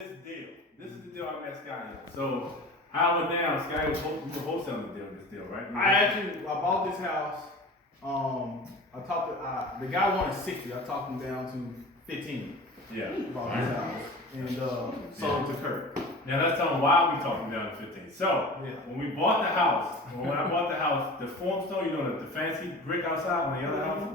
This is the deal I met Scotty on. So I went down. Scotty was wholesaling this deal, right? I bought this house. I talked to the guy wanted 60. I talked him down to 15. Yeah. Bought this house and sold it to Kurt. Now let's tell them why we talking down to 15. So Yeah. when we bought the house, when I bought the house, the form stone, you know, the fancy brick outside on the other house,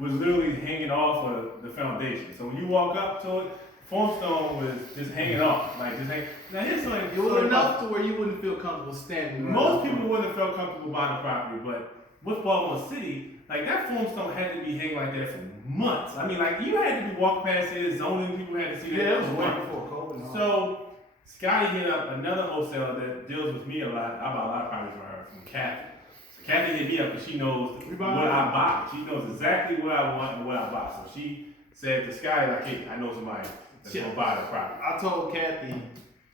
was literally hanging off of the foundation. So when you walk up to it, form stone was just hanging off, like just hang. Now here's something. It was enough to where you wouldn't feel comfortable standing. Most people wouldn't have felt comfortable buying the property, but with Baltimore City, like that form stone had to be hanging like that for months. I mean, like you had to be walking past it, zoning people had to see that. Yeah, it was way before COVID. So Scotty hit up another wholesaler that deals with me a lot. I buy a lot of properties from her, from Kathy. So Kathy hit me up because she knows what I buy. She knows exactly what I want and what I buy. So she said to Scotty, like, hey, I know somebody that's gonna buy the property. I told Kathy,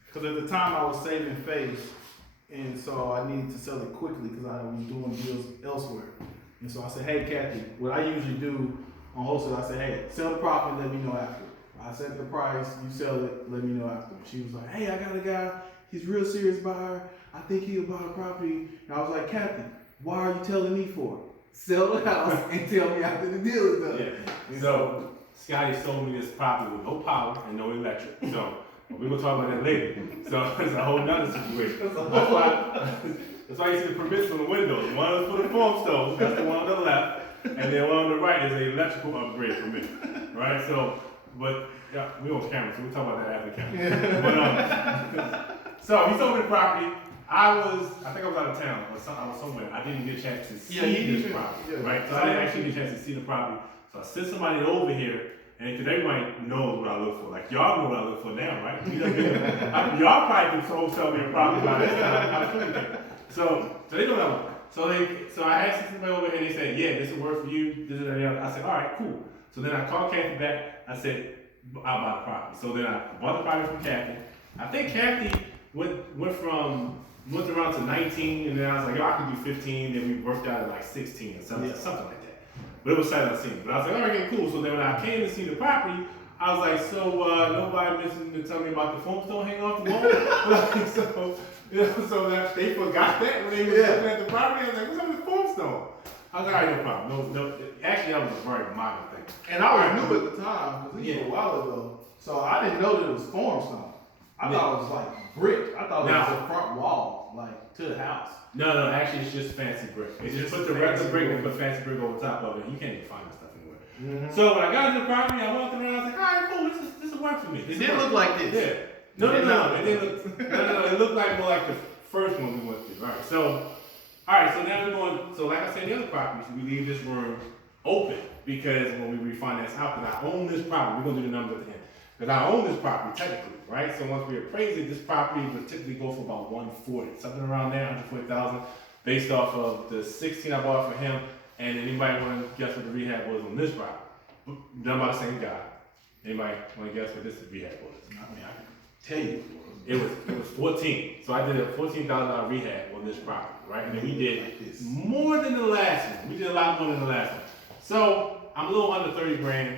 because at the time I was saving face, and so I needed to sell it quickly because I was doing deals elsewhere. And so I said, hey, Kathy, what I usually do on wholesale, I say, hey, sell the property, let me know after. I set the price, you sell it, let me know after. She was like, hey, I got a guy, he's a real serious buyer. I think he'll buy the property. And I was like, Kathy, why are you telling me for? Sell the house and tell me after the deal is done. Yeah. So Scotty sold me this property with no power and no electric. So we're gonna talk about that later. So it's a whole nother situation. That's why you see the permits on the windows. One is for the form stones, that's the one on the left, and then one on the right is an electrical upgrade permit. Right? So, but yeah, we on camera, so we'll talk about that after camera. But so he sold me the property. I think I was out of town or I was somewhere. I didn't get a chance to see this property. Right? So I didn't actually get a chance to see the property. So I sent somebody over here. And because everybody knows what I look for, like y'all know what I look for now, right? Y'all probably can sell me a property by this time. So they know what I look for. So I asked somebody over here, and they said, yeah, this will work for you. This and the other. I said, all right, cool. So then I called Kathy back. I said, I'll buy the property. So then I bought the property from Kathy. I think Kathy went around to 19, and then I was like, yo, I can do 15. Then we worked out at like 16 or something like that. But it was sight unseen. But I was like, all right, cool. So then when I came to see the property, I was like, so nobody mentioned to tell me about the foam stone hanging off the wall? So that they forgot that when they were looking at the property. I was like, what's up with the foam stone? I was like, all right, no problem. No, actually, that was a very minor thing. And I was new at the time, because this was a while ago. So I didn't know that it was form stone. I thought it was like brick. I thought it was the front wall, like to the house. No, actually it's just fancy brick. It's just put the regular brick and put fancy brick over top of it. You can't even find that stuff anywhere. So when I got into the property, I walked around, I was like, all right, cool, this will work for me. It didn't look like this. Yeah. No, it didn't look, no, it looked like more like the first one we went through. All right, so now we're going, so like I said, the other properties, we leave this room open because when we refinance out, because I own this property, we're going to do the numbers at the end. Because I own this property technically, right? So once we appraise it, this property would typically go for about 140, something around there, 140,000, based off of the 16 I bought for him. And anybody want to guess what the rehab was on this property? Done by the same guy. Anybody want to guess what this rehab was? I mean, I can tell you. It was 14. So I did a $14,000 rehab on this property, right? And then we did more than the last one. We did a lot more than the last one. So I'm a little under 30 grand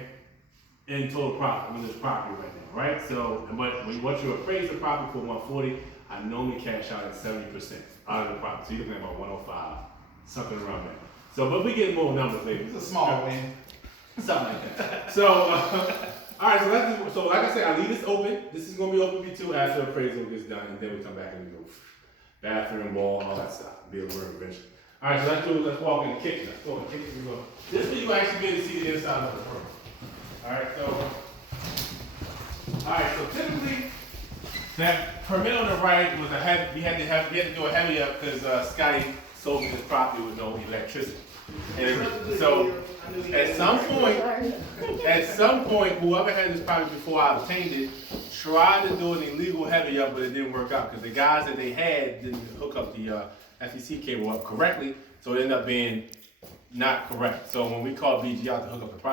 in total profit on this property right now, right? So, but when once you appraise the property for 140, I normally cash out at 70% out of the property. So you're looking at about 105, something around there. So, but we get more numbers later. It's a small win. Something like that. So, all right, so like I said, I leave this open. This is gonna be open for you after appraisal gets done, and then we come back and we go bathroom, wall, all that stuff. Be a word eventually. All right, so let's walk in the kitchen. Let's go in the kitchen. This is where you actually get to see the inside of the room. All right, so typically that permit on the right was we had to do a heavy up because Scotty sold me this property with no electricity. And so at some point, whoever had this property before I obtained it tried to do an illegal heavy up, but it didn't work out because the guys that they had didn't hook up the FEC cable up correctly, so it ended up being not correct. So when we called BG out to hook up the property,